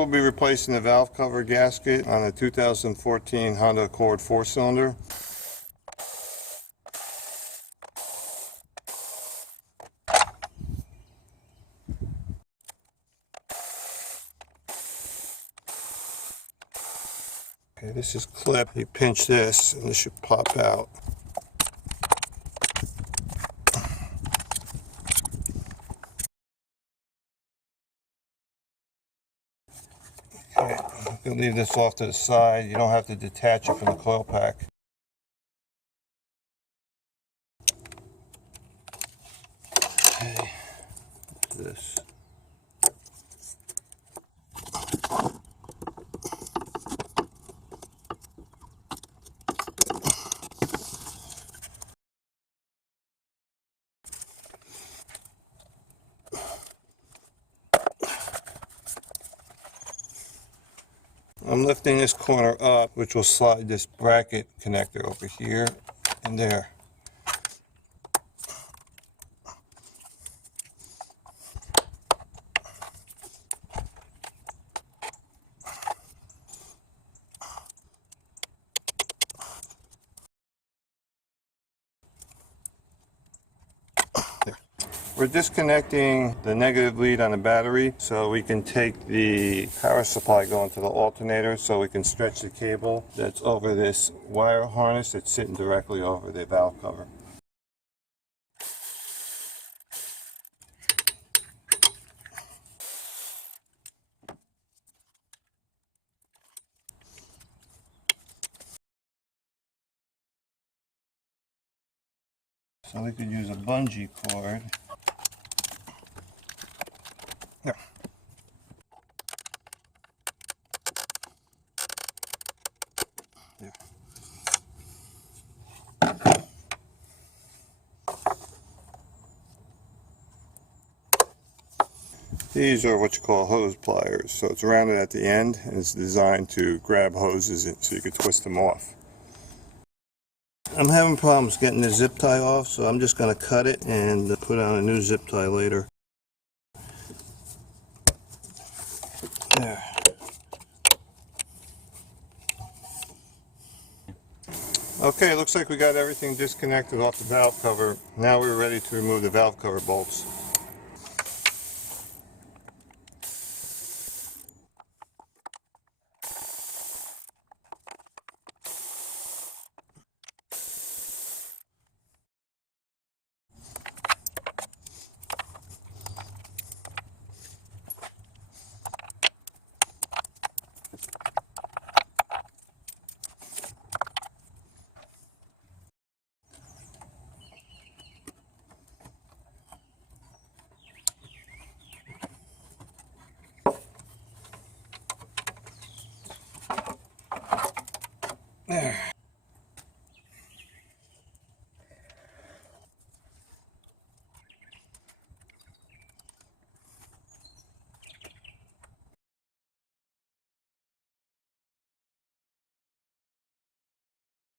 we'll be replacing the valve cover gasket on a 2014 Honda Accord 4-cylinder. Okay, this is clipped. You pinch this and this should pop out. Okay, you can leave this off to the side. You don't have to detach it from the coil pack. Okay, this. I'm lifting this corner up, which will slide this bracket connector over here and there. We're disconnecting the negative lead on the battery so we can take the power supply going to the alternator, so we can stretch the cable that's over this wire harness that's sitting directly over the valve cover. So we could use a bungee cord. Here. There. These are what you call hose pliers. So it's rounded at the end and it's designed to grab hoses in so you can twist them off. I'm having problems getting the zip tie off, so I'm just going to cut it and put on a new zip tie later. There. Okay, looks like we got everything disconnected off the valve cover. Now we're ready to remove the valve cover bolts. There.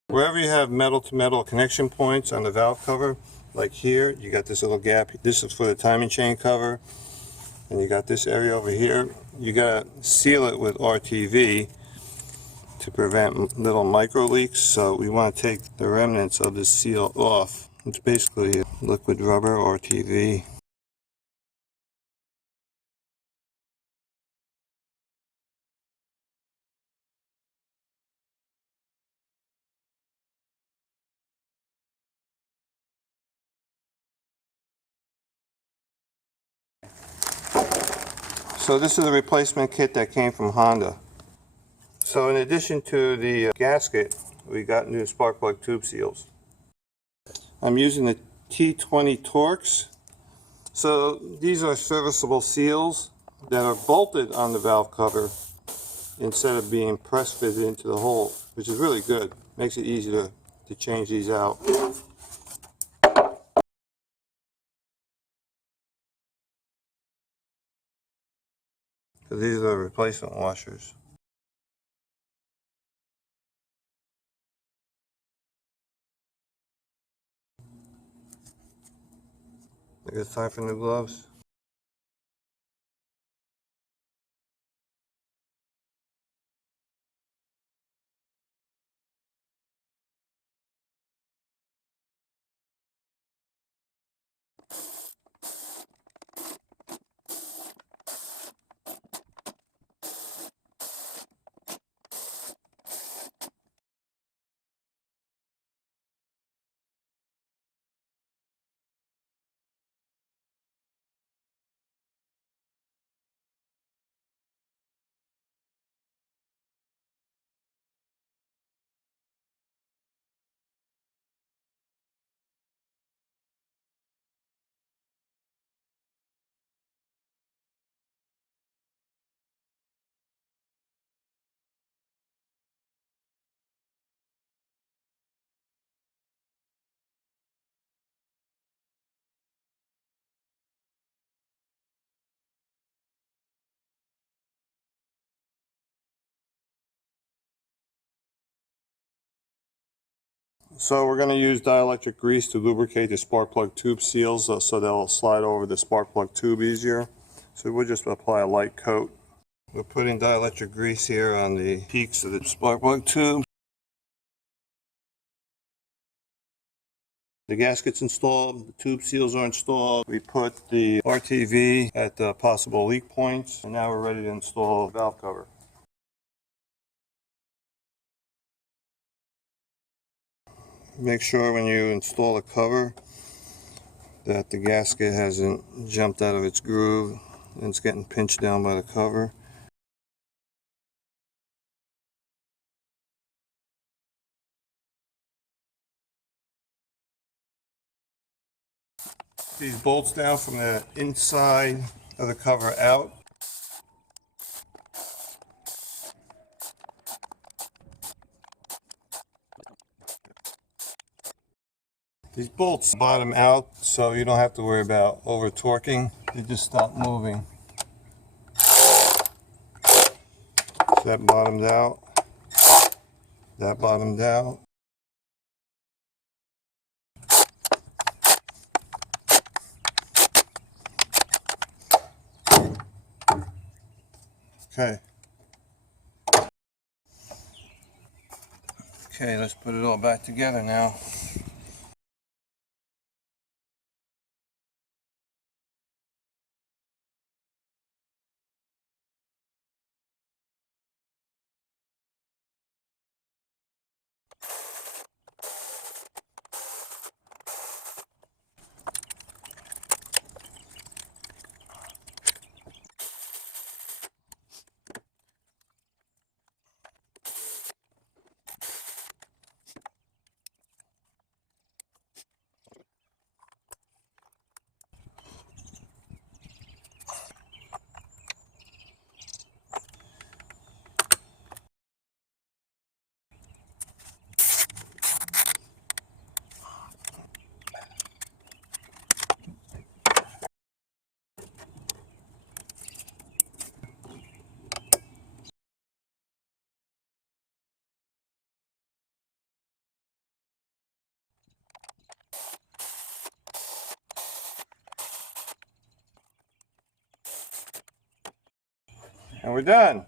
Wherever you have metal-to-metal connection points on the valve cover, like here, you got this little gap. This is for the timing chain cover. And you got this area over here. You gotta seal it with RTV to prevent little micro leaks. So we want to take the remnants of this seal off. It's basically liquid rubber RTV. So this is a replacement kit that came from Honda. So in addition to the gasket, we got new spark plug tube seals. I'm using the T20 Torx. So these are serviceable seals that are bolted on the valve cover instead of being press fitted into the hole, which is really good. Makes it easy to change these out. So these are the replacement washers. I think it's time for new gloves. So we're going to use dielectric grease to lubricate the spark plug tube seals so they'll slide over the spark plug tube easier. So we'll just apply a light coat. We're putting dielectric grease here on the peaks of the spark plug tube. The gasket's installed, the tube seals are installed. We put the RTV at the possible leak points, and now we're ready to install the valve cover. Make sure when you install the cover that the gasket hasn't jumped out of its groove and it's getting pinched down by the cover. These bolts down from the inside of the cover out. These bolts bottom out so you don't have to worry about over torquing. They just stop moving. So that bottomed out. That bottomed out. Okay. Okay, let's put it all back together now. And we're done.